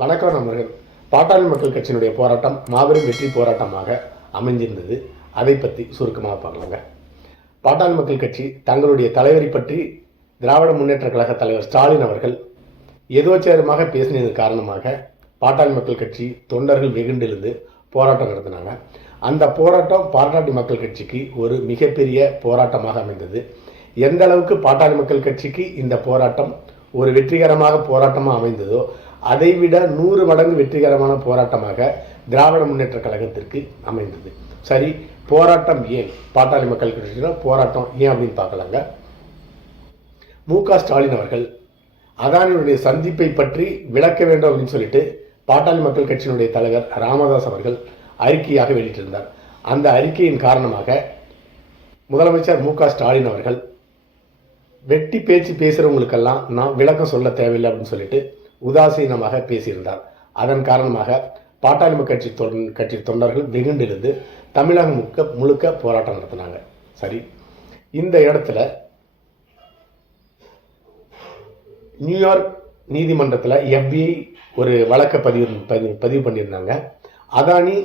வணக்கம் நண்பர்கள். பாட்டாளி மக்கள் கட்சியினுடைய போராட்டம் மாபெரும் வெற்றி போராட்டமாக அமைஞ்சிருந்தது. அதை பற்றி சுருக்கமாக பார்க்கலாங்க. பாட்டாளி மக்கள் கட்சி தங்களுடைய தலைவரை பற்றி திராவிட முன்னேற்ற கழக தலைவர் ஸ்டாலின் அவர்கள் எதோச்சேரமாக பேசினது காரணமாக பாட்டாளி மக்கள் கட்சி தொண்டர்கள் வெகுண்டிலிருந்து போராட்டம் நடத்தினாங்க. அந்த போராட்டம் பாட்டாளி மக்கள் கட்சிக்கு ஒரு மிகப்பெரிய போராட்டமாக அமைந்தது. எந்த அளவுக்கு பாட்டாளி மக்கள் கட்சிக்கு இந்த போராட்டம் ஒரு வெற்றிகரமாக போராட்டமாக அமைந்ததோ அதைவிட 100 மடங்கு வெற்றிகரமான போராட்டமாக திராவிட முன்னேற்ற கழகத்திற்கு அமைந்தது. சரி, போராட்டம் ஏன் பாட்டாளி மக்கள் கட்சியில போராட்டம் ஏன் அப்படின்னு பார்க்கலாங்க. மு.க.ஸ்டாலின் அவர்கள் அதானியுடைய சந்திப்பை பற்றி விளக்க வேண்டும் அப்படின்னு சொல்லிட்டு பாட்டாளி மக்கள் கட்சியினுடைய தலைவர் ராமதாஸ் அவர்கள் அறிக்கையாக வெளியிட்டிருந்தார். அந்த அறிக்கையின் காரணமாக முதலமைச்சர் மு.க.ஸ்டாலின் அவர்கள் வெட்டி பேச்சு பேசுறவங்களுக்கெல்லாம் நான் விளக்கம் சொல்ல தேவையில்லை அப்படின்னு சொல்லிட்டு உதாசீனமாக பேசியிருந்தார். அதன் காரணமாக பாட்டாளி மக்கள் கட்சி தொண்டர்கள் வெகுண்டிலிருந்து தமிழகம் முழுக்க போராட்டம் நடத்தினாங்க. சரி, இந்த இடத்துல நியூயார்க் நீதிமன்றத்தில் FBI ஒரு வழக்கை பதிவு பண்ணியிருந்தாங்க. அதானி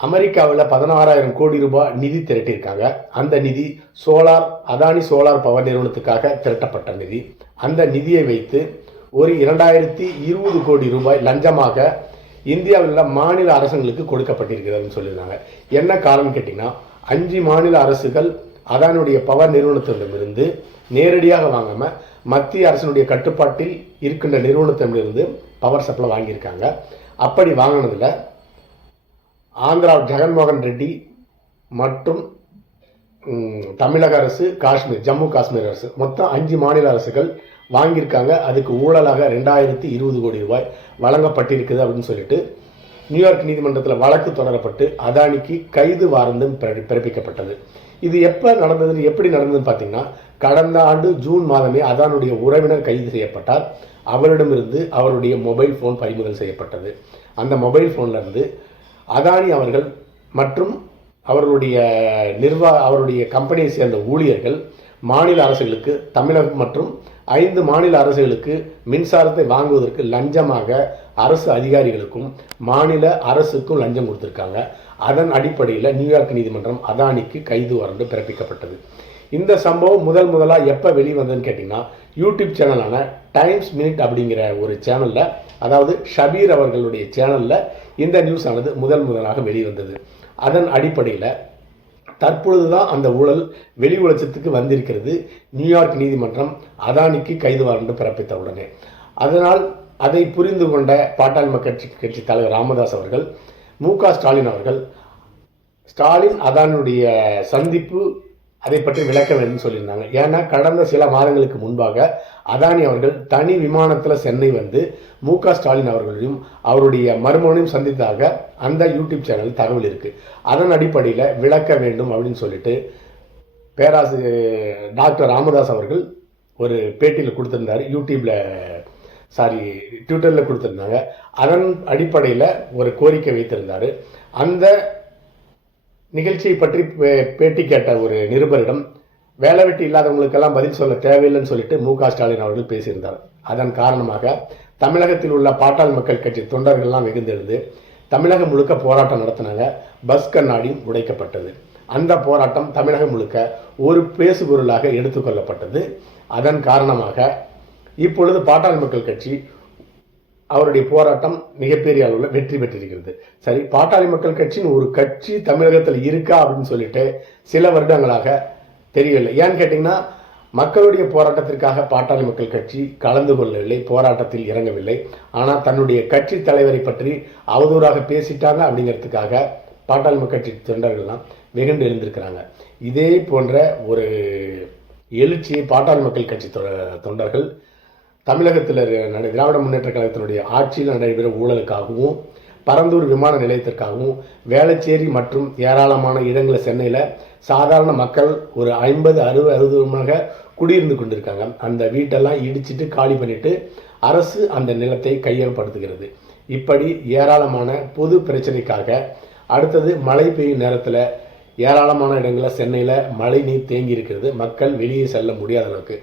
அமெரிக்காவில் 16,000 கோடி ரூபாய் நிதி திரட்டியிருக்காங்க. அந்த நிதி அதானி சோலார் பவர் நிறுவனத்துக்காக திரட்டப்பட்ட நிதி. அந்த நிதியை வைத்து ஒரு 2020 கோடி ரூபாய் லஞ்சமாக இந்தியாவில் உள்ள மாநில அரசுகளுக்கு கொடுக்கப்பட்டிருக்கிறதுன்னு சொல்லியிருந்தாங்க. என்ன காரணம் கேட்டிங்கன்னா, 5 மாநில அரசுகள் அதானுடைய பவர் நிறுவனத்திடமிருந்து நேரடியாக வாங்காமல் மத்திய அரசினுடைய கட்டுப்பாட்டில் இருக்கின்ற நிறுவனத்திடமிருந்து பவர் சப்ளை வாங்கியிருக்காங்க. அப்படி வாங்கினதில் ஆந்திரா ஜெகன்மோகன் ரெட்டி மற்றும் தமிழக அரசு, ஜம்மு காஷ்மீர் அரசு, மொத்தம் 5 மாநில அரசுகள் வாங்கியிருக்காங்க. அதுக்கு ஊழலாக 2020 கோடி ரூபாய் வழங்கப்பட்டிருக்குது அப்படின்னு சொல்லிட்டு நியூயார்க் நீதிமன்றத்தில் வழக்கு தொடரப்பட்டு அதானிக்கு கைது வாரண்டும் பிறப்பிக்கப்பட்டது. இது எப்படி நடந்ததுன்னு பார்த்தீங்கன்னா, கடந்த ஆண்டு ஜூன் மாதமே அதானுடைய உறவினர் கைது செய்யப்பட்டார். அவரிடமிருந்து அவருடைய மொபைல் ஃபோன் பறிமுதல் செய்யப்பட்டது. அந்த மொபைல் ஃபோன்லேருந்து அதானி அவர்கள் மற்றும் அவருடைய கம்பெனியை சேர்ந்த ஊழியர்கள் மாநில அரசுகளுக்கு, தமிழகம் மற்றும் 5 மாநில அரசுகளுக்கு மின்சாரத்தை வாங்குவதற்கு லஞ்சமாக அரசு அதிகாரிகளுக்கும் மாநில அரசுக்கும் லஞ்சம் கொடுத்துருக்காங்க. அதன் அடிப்படையில் நியூயார்க் நீதிமன்றம் அதானிக்கு கைது வாரண்டு பிறப்பிக்கப்பட்டது. இந்த சம்பவம் முதலாக எப்போ வெளிவந்ததுன்னு கேட்டிங்கன்னா, யூடியூப் சேனலான டைம்ஸ் மினிட் அப்படிங்கிற ஒரு சேனலில், அதாவது ஷபீர் அவர்களுடைய சேனலில் இந்த நியூஸ் ஆனது முதலாக வெளிவந்தது. அதன் அடிப்படையில் தற்பொழுது தான் அந்த ஊழல் வெளி உலகத்துக்கு வந்திருக்கிறது. நியூயார்க் நீதிமன்றம் அதானிக்கு கைது வாரண்டு பிறப்பித்த உடனே அதனால் அதை புரிந்து கொண்ட பாட்டாளி மக்கள் கட்சி தலைவர் ராமதாஸ் அவர்கள், மு.க.ஸ்டாலின் அவர்கள், அதானியுடைய சந்திப்பு அதை பற்றி விளக்க வேண்டும் சொல்லியிருந்தாங்க. ஏன்னா கடந்த சில மாதங்களுக்கு முன்பாக அதானி அவர்கள் தனி விமானத்தில் சென்னை வந்து மு.க.ஸ்டாலின் அவர்களையும் அவருடைய மருமகனையும் சந்தித்தாக அந்த யூடியூப் சேனல் தகவல் இருக்குது. அதன் அடிப்படையில் விளக்க வேண்டும் அப்படின்னு சொல்லிட்டு டாக்டர் ராமதாஸ் அவர்கள் ஒரு பேட்டியில் கொடுத்திருந்தார். ட்விட்டரில் கொடுத்திருந்தாங்க. அதன் அடிப்படையில் ஒரு கோரிக்கை வைத்திருந்தார். அந்த நிகழ்ச்சியை பற்றி பேட்டி கேட்ட ஒரு நிருபரிடம் வேலை வெட்டி இல்லாதவங்களுக்கெல்லாம் பதில் சொல்ல தேவையில்லைன்னு சொல்லிட்டு மு.க.ஸ்டாலின் அவர்கள் பேசியிருந்தார். அதன் காரணமாக தமிழகத்தில் உள்ள பாட்டாளி மக்கள் கட்சி தொண்டர்கள்லாம் வெகுந்தெழுந்து தமிழகம் முழுக்க போராட்டம் நடத்தினாங்க. பஸ் கண்ணாடியும் உடைக்கப்பட்டது. அந்த போராட்டம் தமிழகம் முழுக்க ஒரு பேசுபொருளாக எடுத்துக்கொள்ளப்பட்டது. அதன் காரணமாக இப்பொழுது பாட்டாளி மக்கள் கட்சி அவருடைய போராட்டம் மிகப்பெரிய அளவில் வெற்றி பெற்றிருக்கிறது. சரி, பாட்டாளி மக்கள் கட்சின்னு ஒரு கட்சி தமிழகத்தில் இருக்கா அப்படின்னு சொல்லிட்டு சில வருடங்களாக தெரியவில்லை. ஏன்னு கேட்டிங்கன்னா, மக்களுடைய போராட்டத்திற்காக பாட்டாளி மக்கள் கட்சி கலந்து கொள்ளவில்லை, போராட்டத்தில் இறங்கவில்லை. ஆனால் தன்னுடைய கட்சி தலைவரை பற்றி அவதூறாக பேசிட்டாங்க அப்படிங்கிறதுக்காக பாட்டாளி மக்கள் கட்சி தொண்டர்கள்லாம் வெகுண்டு எழுந்திருக்கிறாங்க. இதே போன்ற ஒரு எழுச்சியை பாட்டாளி மக்கள் கட்சி தொண்டர்கள் தமிழகத்தில் திராவிட முன்னேற்ற கழகத்தினுடைய ஆட்சியில் நடைபெற ஊழலுக்காகவும், பரந்தூர் விமான நிலையத்திற்காகவும், வேளச்சேரி மற்றும் ஏராளமான இடங்களில் சென்னையில் சாதாரண மக்கள் ஒரு 50-60 குடியிருந்து கொண்டிருக்காங்க. அந்த வீட்டெல்லாம் இடிச்சிட்டு காலி பண்ணிட்டு அரசு அந்த நிலத்தை கையகப்படுத்துகிறது. இப்படி ஏராளமான பொது பிரச்சனைக்காக அடுத்தது மழை பெய்யும் நேரத்தில் ஏராளமான இடங்களில் சென்னையில் மழை நீர் தேங்கி இருக்கிறது. மக்கள் வெளியே செல்ல முடியாத அளவுக்கு.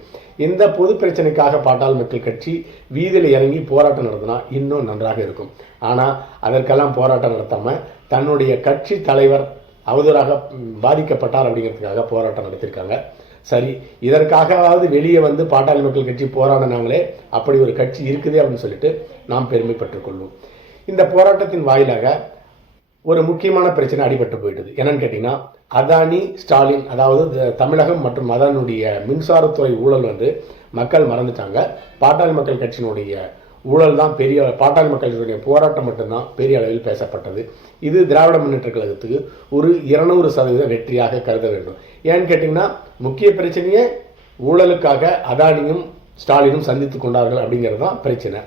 இந்த பொது பிரச்சனைக்காக பாட்டாளி மக்கள் கட்சி வீதியில் இறங்கி போராட்டம் நடத்தினா இன்னும் நன்றாக இருக்கும். ஆனால் அதற்கெல்லாம் போராட்டம் நடத்தாமல் தன்னுடைய கட்சி தலைவர் அவதூறாக பாதிக்கப்பட்டார் அப்படிங்கிறதுக்காக போராட்டம் நடத்தியிருக்காங்க. சரி, இதற்காகவாவது வெளியே வந்து பாட்டாளி மக்கள் கட்சி போராடினாங்களே, அப்படி ஒரு கட்சி இருக்குது அப்படின்னு சொல்லிட்டு நாம் பெருமைப்பட்டுக் கொள்வோம். இந்த போராட்டத்தின் வாயிலாக ஒரு முக்கியமான பிரச்சனை அடிபட்டு போயிட்டது. என்னன்னு கேட்டிங்கன்னா, அதானி ஸ்டாலின், அதாவது தமிழகம் மற்றும் அதானுடைய மின்சாரத்துறை ஊழல் வந்து மக்கள் மறந்துட்டாங்க. பாட்டாளி மக்கள் கட்சியினுடைய ஊழல் தான் பெரிய, பாட்டாளி மக்களுடைய போராட்டம் மட்டும்தான் பெரிய அளவில் பேசப்பட்டது. இது திராவிட முன்னேற்ற கழகத்துக்கு ஒரு 200% வெற்றியாக கருத வேண்டும். ஏன்னு கேட்டிங்கன்னா, முக்கிய பிரச்சனையே ஊழலுக்காக அதானியும் ஸ்டாலினும் சந்தித்து கொண்டார்கள் அப்படிங்கிறது தான் பிரச்சனை.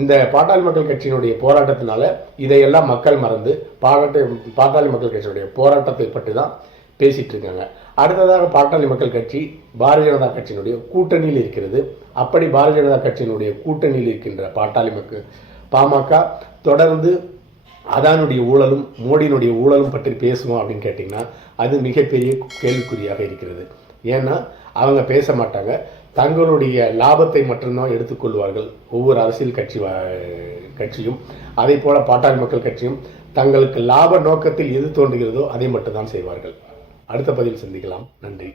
இந்த பாட்டாளி மக்கள் கட்சியினுடைய போராட்டத்தினால இதையெல்லாம் மக்கள் மறந்து பாட்டாளி மக்கள் கட்சியினுடைய போராட்டத்தை பற்றி தான் பேசிட்டு இருக்காங்க. அடுத்ததாக பாட்டாளி மக்கள் கட்சி பாரதிய ஜனதா கட்சியினுடைய கூட்டணியில் இருக்கிறது. அப்படி பாரதிய ஜனதா கட்சியினுடைய கூட்டணியில் இருக்கின்ற பாமக தொடர்ந்து அதானுடைய ஊழலும் மோடியினுடைய ஊழலும் பற்றி பேசுவோம் அப்படின்னு கேட்டிங்கன்னா அது மிகப்பெரிய கேள்விக்குறியாக இருக்கிறது. ஏன்னா அவங்க பேச மாட்டாங்க, தங்களுடைய லாபத்தை மட்டும்தான் எடுத்துக்கொள்வார்கள். ஒவ்வொரு அரசியல் கட்சியும் அதே போல பாட்டாளி மக்கள் கட்சியும் தங்களுக்கு லாப நோக்கத்தில் எது தோன்றுகிறதோ அதை மட்டும்தான் செய்வார்கள். அடுத்த பதிவில் சந்திக்கலாம். நன்றி.